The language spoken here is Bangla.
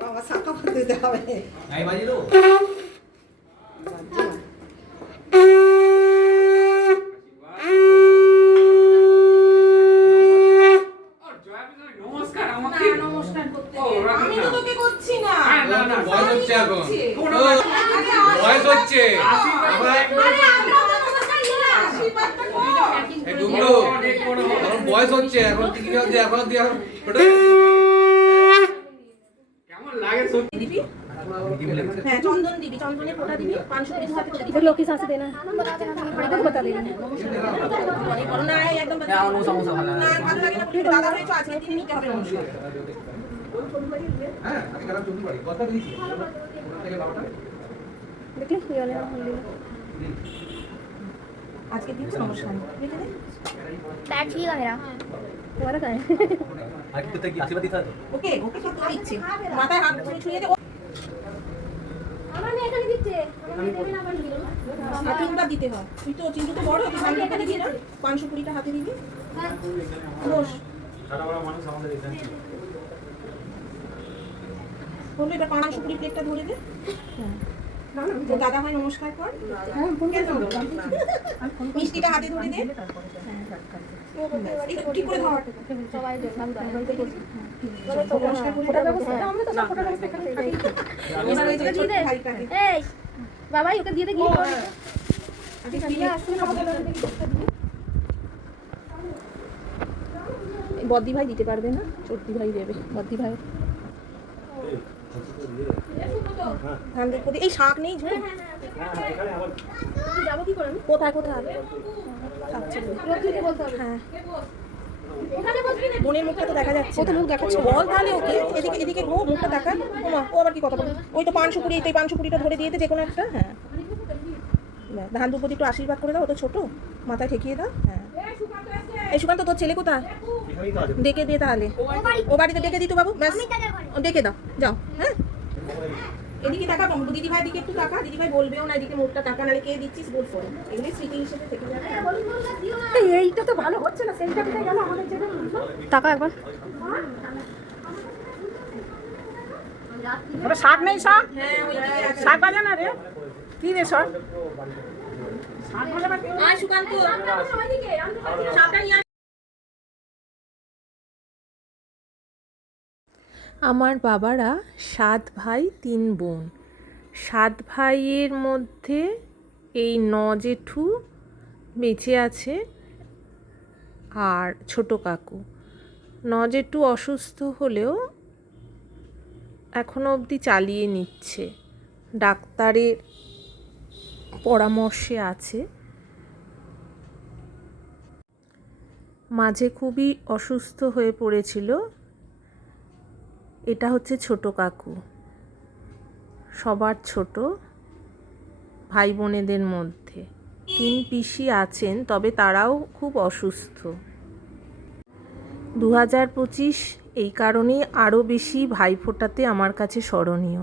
বাবা শাখা দিতে হবে নাই বাজিলো বয়স হচ্ছে এখন কি হচ্ছে এখন দিয়ে এখন ছোট কেমন লাগে সত্যি দিবি? হ্যাঁ চন্দন দিবি চন্দনে ফোটা দেখলে কি হলো হল ले আজকে দিন নমস্কার লিখে দে टैग ठीक है मेरा तुम्हारा कहाँ है আজ তো কি আশীর্বাদ দিতে হবে ওকে ওকে সব তো দিচ্ছি মাথায় হাত ছুঁয়ে ছুঁয়ে দে ও- আমার মেয়ে এখানে দিচ্ছে আমার মেয়ে দেবে না আবার দিল আর চিন্তা দিতে হয় তুই তো চিন্টু তো বড় তুই সামনে করে দিয়ে না পাঁচশো কুড়িটা হাতে দিবি বস সারা বড় মানুষ আমাদের এখানে বললো এটা পাঁচশো কুড়ি প্লেটটা ধরে দে হ্যাঁ তো দাদা ভাই নমস্কার কর। মিষ্টিটা হাতে ধরে দে। ঠিক করে ধর। সবাই বাবাই ওকে দিয়ে দে বদ্দি ভাই দিতে পারবে না? চট্টি ভাই দেবে। বদ্দি ভাই। এই শাক নেই কোথায় কোথায়? হ্যাঁ। বোনের মুখটা তো দেখা যাচ্ছে। তো মুখ দেখাচ্ছে? বল তাহলে ওকে। এদিকে এদিকে ঘো মুখটা দেখা। ও আবার কি কথা বলে? ওই তো পান সুপুরি এই পান সুপুরিটা ধরে দিয়ে দে যে কোনো একটা। হ্যাঁ। ব্যাস, ধান দুপতি একটু আশীর্বাদ করে দাও ও তো ছোটো। মাথায় ঠেকিয়ে দাও। হ্যাঁ। এই সুকান্ত তোর ছেলে কোথায়? ডেকে দে তাহলে। ও বাড়িতে। ডেকে দিত বাবু ব্যাস। ও ডেকে দাও যাও হ্যাঁ। এদিকে টাকা দিদি ভাই দিকে একটু টাকা দিদি ভাই বলবেও না এদিকে মুখটা টাকা নালে কে দিচ্ছিস বল করে এগুলি স্মৃতি হিসেবে থেকে যাবে এইটা তো ভালো হচ্ছে না সেইটা কোথায় গেল আমাদের যেটা টাকা একবার। শাক নেই শাক? হ্যাঁ শাক বাজে না রে। কি রে সর? আয় সুকান্ত আমার বাবারা সাত ভাই তিন বোন। সাত ভাইয়ের মধ্যে এই ন জেঠু বেঁচে আছে আর ছোট কাকু। ন জেঠু অসুস্থ হলেও এখনও অবধি চালিয়ে নিচ্ছে। ডাক্তারের পরামর্শে আছে। মাঝে খুবই অসুস্থ হয়ে পড়েছিল। এটা হচ্ছে ছোট কাকু। সবার ছোট ভাই বোনেদের মধ্যে। তিন পিসি আছেন, তবে তারাও খুব অসুস্থ। দু হাজার পঁচিশ এই কারণেই আরও বেশি ভাইফোঁটাতে আমার কাছে স্মরণীয়।